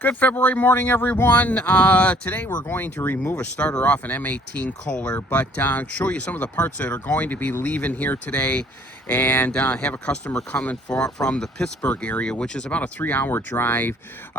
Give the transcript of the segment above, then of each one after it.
Good February morning, everyone. Today we're going to remove a starter off an M18 Kohler, but show you some of the parts that are going to be leaving here today, and have a customer coming from the Pittsburgh area, which is about a 3-hour drive.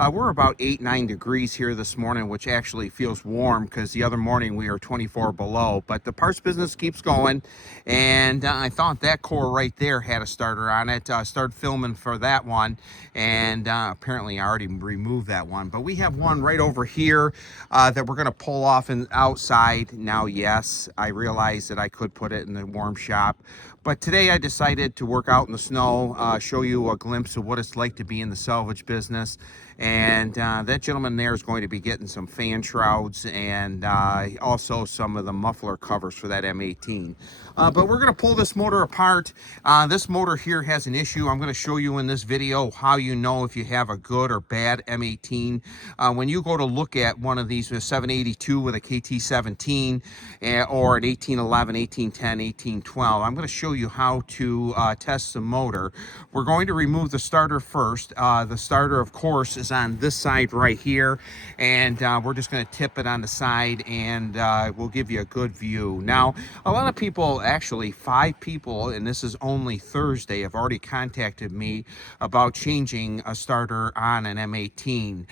We're about 8-9 degrees here this morning, which actually feels warm because the other morning we were 24 below. But the parts business keeps going, and I thought that core right there had a starter on it. Started filming for that one, and apparently I already removed that one. But we have one right over here that we're going to pull off and outside. Now, yes, I realize that I could put it in the warm shop, but today I decided to work out in the snow, show you a glimpse of what it's like to be in the salvage business. And that gentleman there is going to be getting some fan shrouds and also some of the muffler covers for that M18. But we're going to pull this motor apart. This motor here has an issue. I'm going to show you in this video how you know if you have a good or bad M18. When you go to look at one of these, a 782 with a KT17 or an 1811, 1810, 1812, I'm going to show you how to test the motor. We're going to remove the starter first. The starter, of course, is on this side right here, and we're just going to tip it on the side, and we'll give you a good view. Now, a lot of people, actually 5 people, and this is only Thursday, have already contacted me about changing a starter on an M18.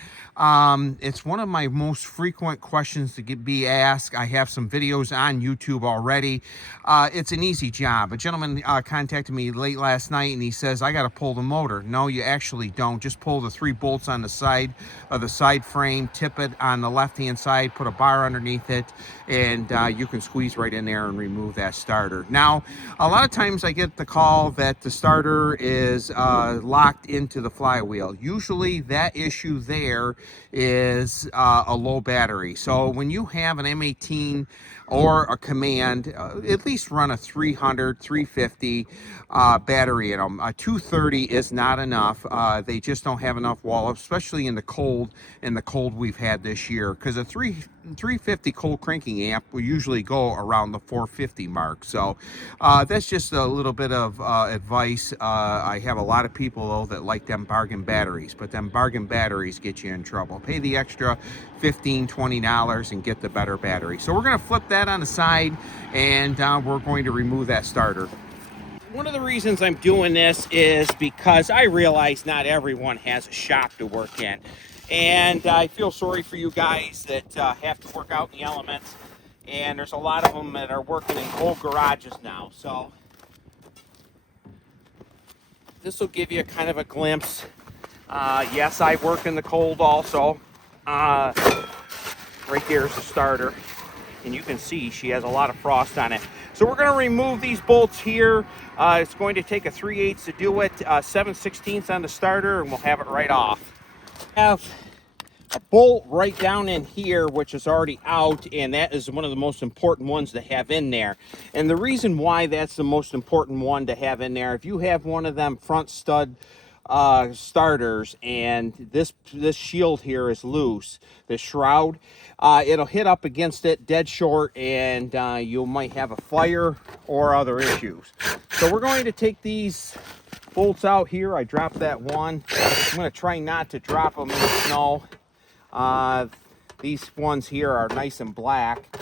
It's one of my most frequent questions to be asked. I have some videos on YouTube already. It's an easy job. A gentleman contacted me late last night, and he says, I got to pull the motor. No, you actually don't. Just pull the 3 bolts on the side of the side frame, tip it on the left hand side, put a bar underneath it, and you can squeeze right in there and remove that starter. Now, a lot of times I get the call that the starter is locked into the flywheel. Usually that issue there is a low battery. So when you have an M18 or a Command, at least run a 300, 350 battery in them. A 230 is not enough. They just don't have enough wall, especially in the cold we've had this year, because a 350 cold cranking amp will usually go around the 450 mark. So that's just a little bit of advice. I have a lot of people though that like them bargain batteries, but them bargain batteries get you in trouble. Pay the extra $15-20 and get the better battery. So we're going to flip that on the side, and we're going to remove that starter. One of the reasons I'm doing this is because I realize not everyone has a shop to work in, and I feel sorry for you guys that have to work out in the elements, and there's a lot of them that are working in old garages now. So this will give you kind of a glimpse. Yes, I work in the cold also. Right there's the starter, and you can see she has a lot of frost on it. So we're going to remove these bolts here. It's going to take a 3/8 to do it, 7/16 on the starter, and we'll have it right off. Have a bolt right down in here, which is already out, and that is one of the most important ones to have in there. And the reason why that's the most important one to have in there, if you have one of them front stud starters and this shield here is loose, the shroud, it'll hit up against it dead short, and you might have a fire or other issues. So we're going to take these bolts out here. I dropped that one. I'm going to try not to drop them in the snow. These ones here are nice and black,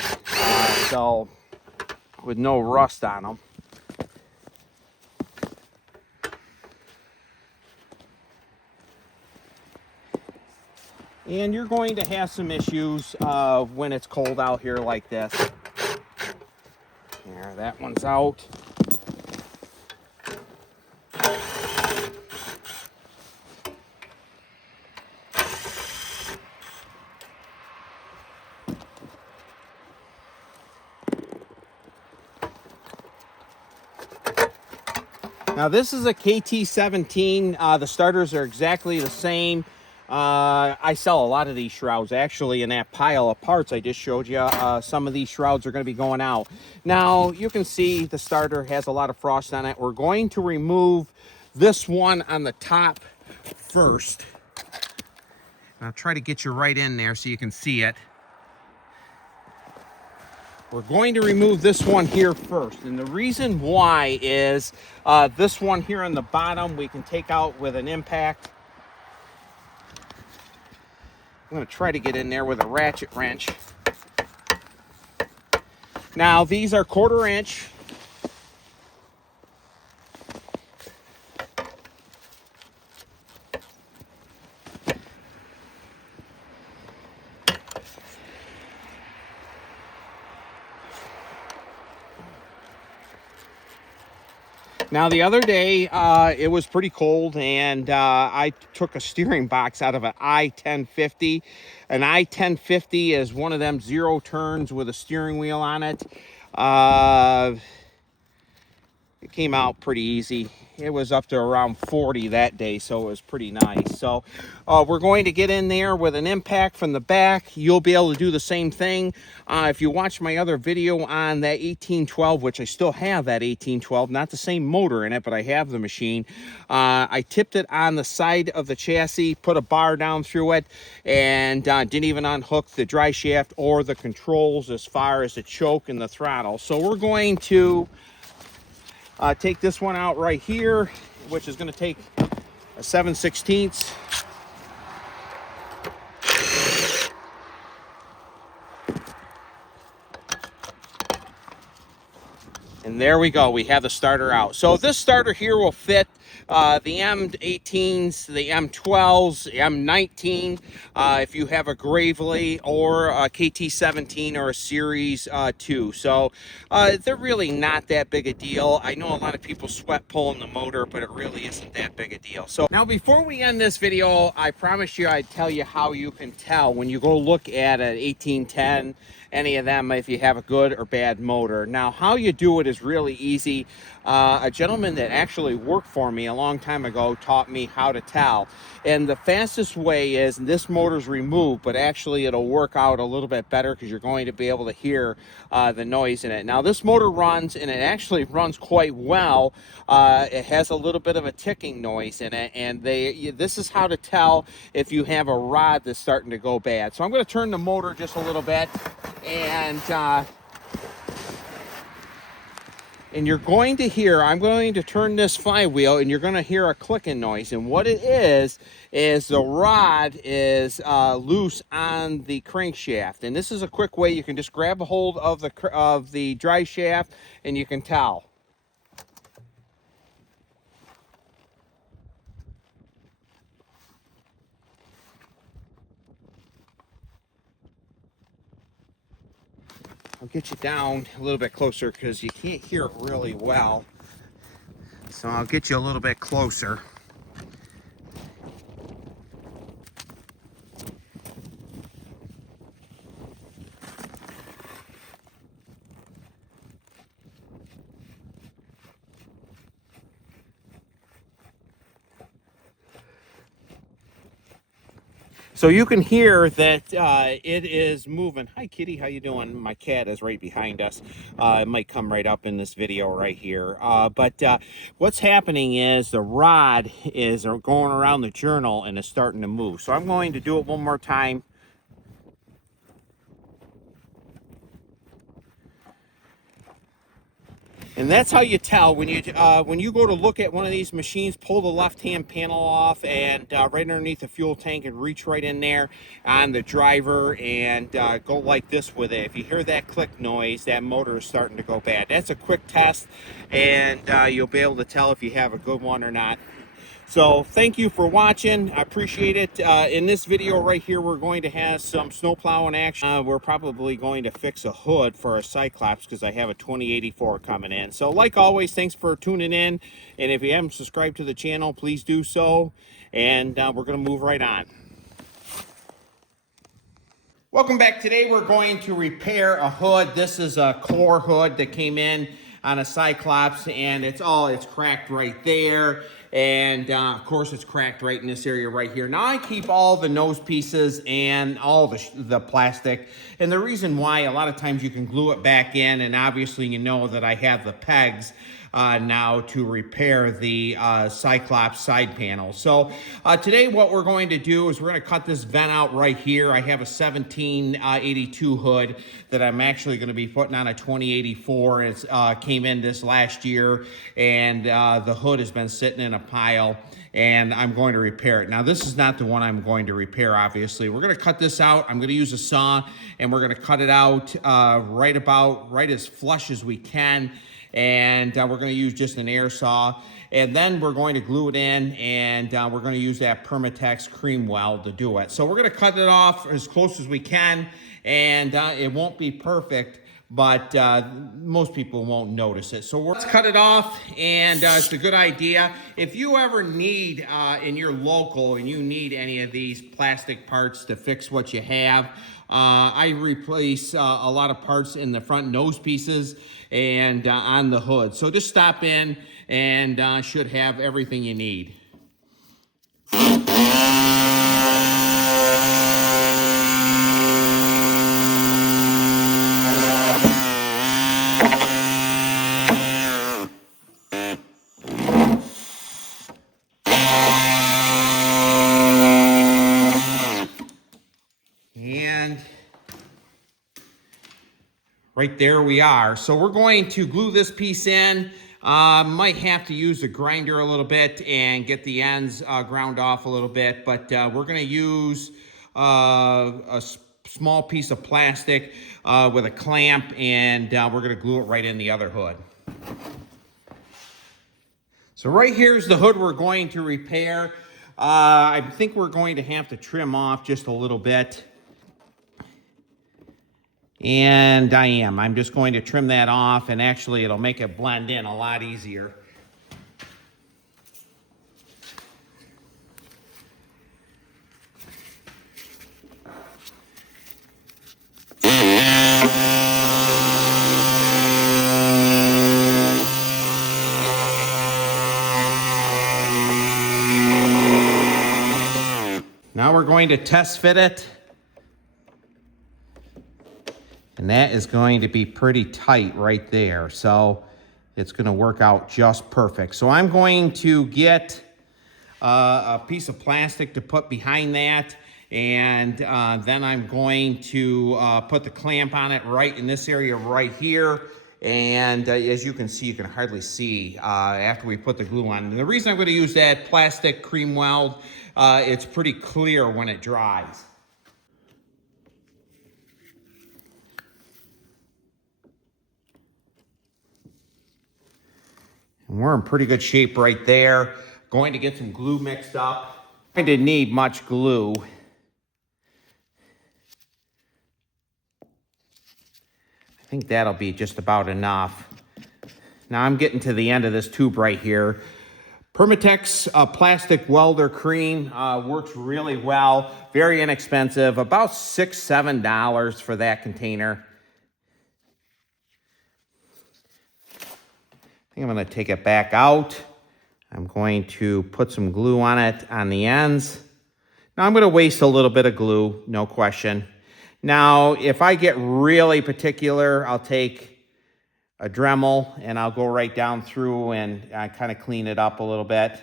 so with no rust on them. And you're going to have some issues when it's cold out here like this. There, that one's out. Now this is a KT17. The starters are exactly the same. I sell a lot of these shrouds. Actually, in that pile of parts I just showed you, some of these shrouds are going to be going out. Now, you can see the starter has a lot of frost on it. We're going to remove this one on the top first. I'll try to get you right in there so you can see it. We're going to remove this one here first, and the reason why is this one here on the bottom we can take out with an impact. I'm going to try to get in there with a ratchet wrench. Now, these are 1/4 inch. Now, the other day, it was pretty cold, and I took a steering box out of an I-1050. An I-1050 is one of them 0 turns with a steering wheel on it. It came out pretty easy. It was up to around 40 that day, so it was pretty nice. So we're going to get in there with an impact from the back. You'll be able to do the same thing. If you watch my other video on that 1812, which I still have that 1812, not the same motor in it, but I have the machine. I tipped it on the side of the chassis, put a bar down through it, and didn't even unhook the dry shaft or the controls as far as the choke and the throttle. So we're going to take this one out right here, which is going to take a 7/16. And there we go. We have the starter out. So this starter here will fit the M18s, the M12s, the M19. If you have a Gravely or a KT17 or a Series 2. So they're really not that big a deal. I know a lot of people sweat pulling the motor, but it really isn't that big a deal. So now before we end this video, I promised you I'd tell you how you can tell when you go look at an 1810, any of them, if you have a good or bad motor. Now, how you do it is really easy. A gentleman that actually worked for me a long time ago taught me how to tell. And the fastest way is, and this motor's removed, but actually it'll work out a little bit better because you're going to be able to hear the noise in it. Now, this motor runs, and it actually runs quite well. It has a little bit of a ticking noise in it, and this is how to tell if you have a rod that's starting to go bad. So I'm going to turn the motor just a little bit, and you're going to hear, I'm going to turn this flywheel, and you're going to hear a clicking noise. And what it is the rod is loose on the crankshaft. And this is a quick way you can just grab a hold of the dry shaft, and you can tell. I'll get you down a little bit closer because you can't hear it really well. So I'll get you a little bit closer. So you can hear that it is moving. Hi, Kitty. How you doing? My cat is right behind us. It might come right up in this video right here. But what's happening is the rod is going around the journal and is starting to move. So I'm going to do it one more time. And that's how you tell when you go to look at one of these machines. Pull the left-hand panel off, and right underneath the fuel tank, and reach right in there on the driver, and go like this with it. If you hear that click noise, that motor is starting to go bad. That's a quick test, and you'll be able to tell if you have a good one or not. So thank you for watching. I appreciate it. In this video right here, we're going to have some snow plowing action. We're probably going to fix a hood for a Cyclops because I have a 2084 coming in. So like always, thanks for tuning in. And if you haven't subscribed to the channel, please do so. And we're going to move right on. Welcome back. Today we're going to repair a hood. This is a Kohler hood that came in on a Cyclops, and it's cracked right there. And of course it's cracked right in this area right here. Now I keep all the nose pieces and all the plastic. And the reason why, a lot of times you can glue it back in, and obviously you know that I have the pegs now to repair the Cyclops side panel. So today what we're going to do is we're going to cut this vent out right here. I have a 1782 hood that I'm actually going to be putting on a 2084. It came in this last year, and the hood has been sitting in a pile, and I'm going to repair it. Now, this is not the one I'm going to repair, obviously. We're going to cut this out. I'm going to use a saw, and we're going to cut it out right as flush as we can, and we're going to use just an air saw, and then we're going to glue it in, and we're going to use that Permatex cream weld to do it. So we're going to cut it off as close as we can, and it won't be perfect, but most people won't notice it. So let's cut it off, and it's a good idea. If you ever need in your local and you need any of these plastic parts to fix what you have, I replace a lot of parts in the front nose pieces and on the hood. So just stop in and should have everything you need. And right there we are. So we're going to glue this piece in. Might have to use a grinder a little bit and get the ends ground off a little bit, but we're going to use a small piece of plastic with a clamp, and we're going to glue it right in the other hood. So right here's the hood we're going to repair. I think we're going to have to trim off just a little bit. And I'm just going to trim that off, and actually it'll make it blend in a lot easier. Now we're going to test fit it. And that is going to be pretty tight right there. So it's going to work out just perfect. So I'm going to get a piece of plastic to put behind that. And then I'm going to put the clamp on it right in this area right here. And as you can see, you can hardly see after we put the glue on. And the reason I'm going to use that plastic cream weld, it's pretty clear when it dries. And we're in pretty good shape right there. Going to get some glue mixed up. I didn't need much glue. I think that'll be just about enough. Now I'm getting to the end of this tube right here. Permatex plastic welder cream works really well. Very inexpensive, about $6, $7 for that container. I think I'm going to take it back out. I'm going to put some glue on it on the ends. Now I'm going to waste a little bit of glue, no question. Now, if I get really particular, I'll take a Dremel and I'll go right down through and kind of clean it up a little bit.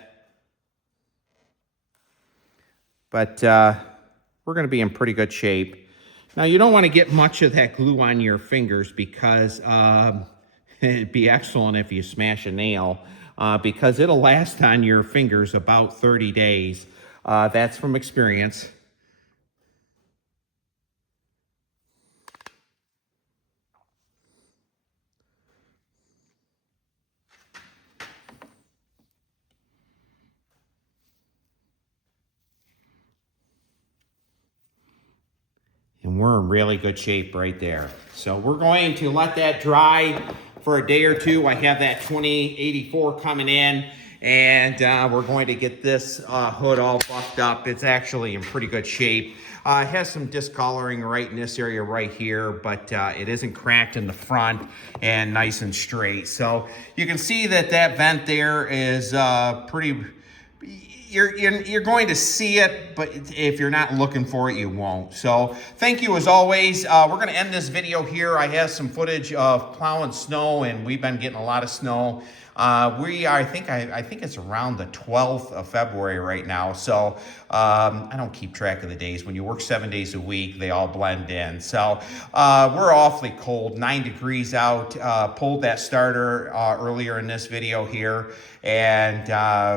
But we're going to be in pretty good shape. Now, you don't want to get much of that glue on your fingers because it'd be excellent if you smash a nail because it'll last on your fingers about 30 days. That's from experience. And we're in really good shape right there. So we're going to let that dry for a day or two. I have that 2084 coming in, and we're going to get this hood all buffed up. It's actually in pretty good shape. It has some discoloring right in this area right here, but it isn't cracked in the front and nice and straight. So you can see that that vent there is pretty... You're going to see it, but if you're not looking for it, you won't. So thank you as always. We're going to end this video here. I have some footage of plowing snow, and we've been getting a lot of snow I think it's around the 12th of February right now. So I don't keep track of the days. When you work 7 days a week, they all blend in. So we're awfully cold, 9 degrees out. Pulled that starter earlier in this video here, and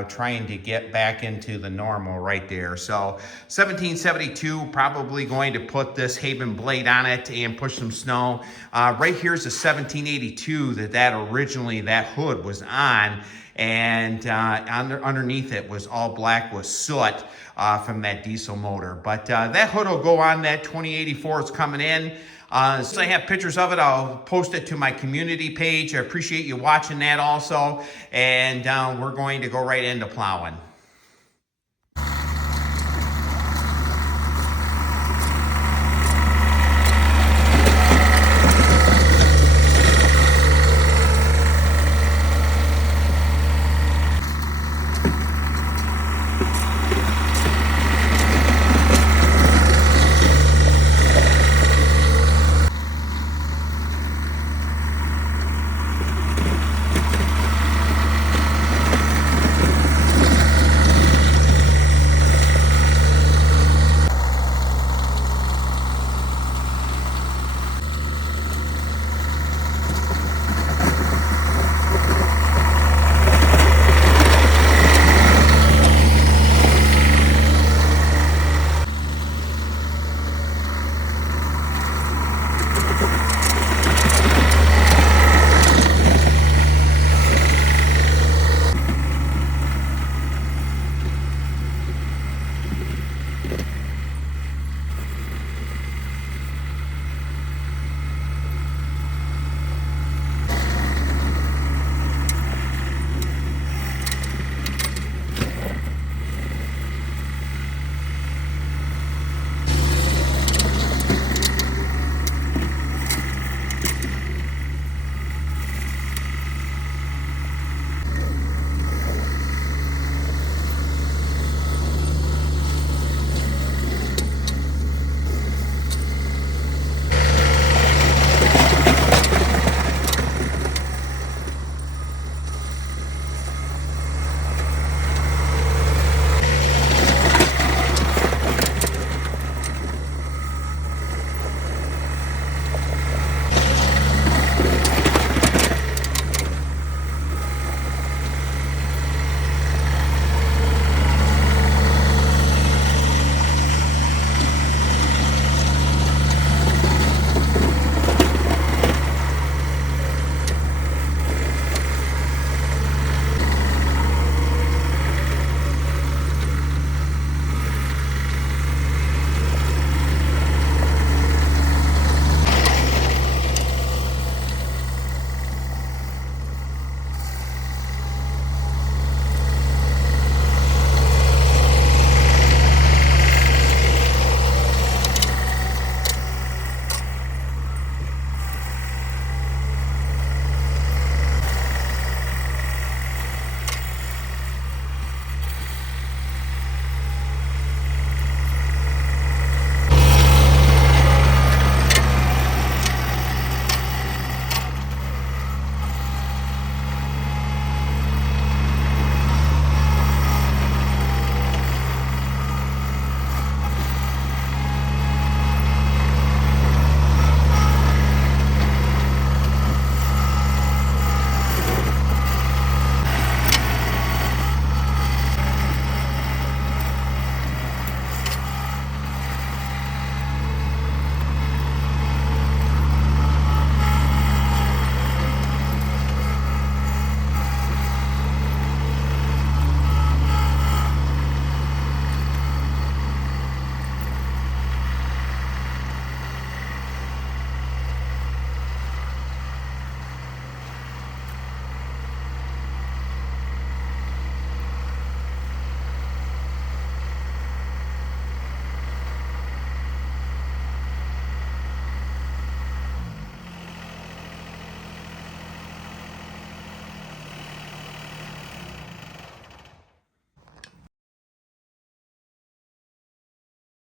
trying to get back into the normal right there. So 1772, probably going to put this Haven blade on it and push some snow. Right here's a 1782 that originally that hood was on, and underneath it was all black with soot from that diesel motor. But that hood will go on that 2084. It's coming in. Since I have pictures of it, I'll post it to my community page. I appreciate you watching that also. And we're going to go right into plowing.